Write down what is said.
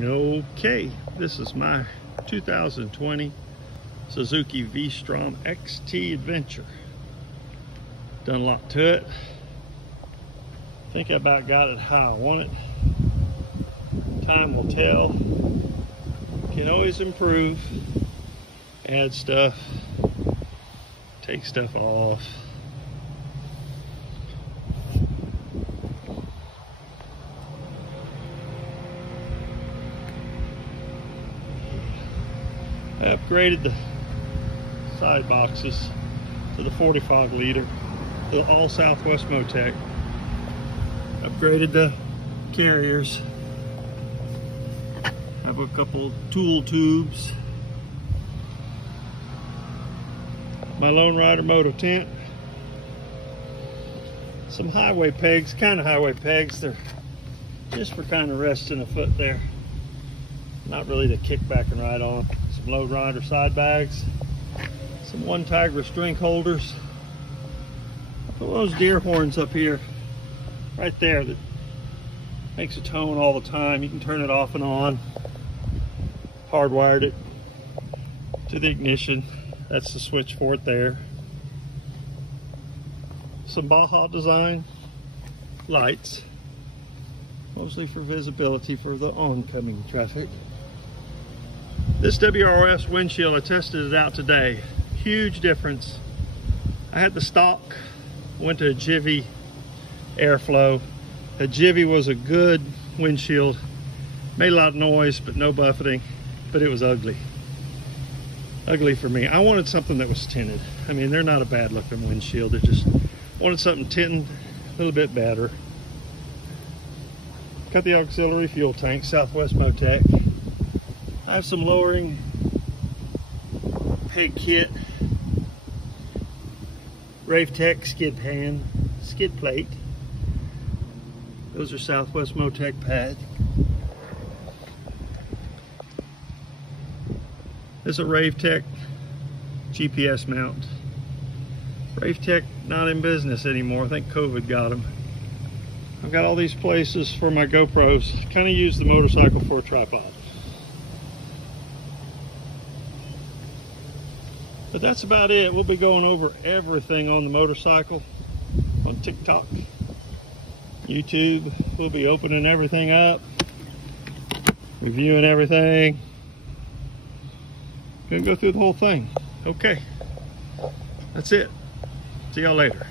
Okay, this is my 2020 Suzuki Vstrom XT Adventure. Done a lot to it. I think I about got it how I want it. Time will tell. Can always improve, add stuff, take stuff off. I upgraded the side boxes to the 45 liter, the all Southwest Motec. Upgraded the carriers. Have a couple tool tubes. My Lone Rider moto tent. Some highway pegs, kind of highway pegs. They're just for kind of resting a foot there. Not really to kick back and ride on. Some Lone Rider side bags. Some One Tigress drink holders. I put those deer horns up here, right there, that makes a tone all the time. You can turn it off and on. Hardwired it to the ignition. That's the switch for it there. Some Baja design lights, mostly for visibility for the oncoming traffic. This WRS windshield, I tested it out today. Huge difference. I had the stock, went to a Jivy airflow. A Jivy was a good windshield, made a lot of noise but no buffeting, but it was ugly. Ugly for me. I wanted something that was tinted. I mean, they're not a bad looking windshield, they just wanted something tinted a little bit better. Got the auxiliary fuel tank, Southwest Motec. I have some lowering peg kit, Ravetech skid plate. Those are Southwest Motec pads. This is a Ravetech GPS mount. Ravetech not in business anymore. I think COVID got them. I've got all these places for my GoPros. Kind of use the motorcycle for a tripod. But that's about it. We'll be going over everything on the motorcycle on TikTok, YouTube. We'll be opening everything up, reviewing everything. Gonna go through the whole thing. Okay, that's it. See y'all later.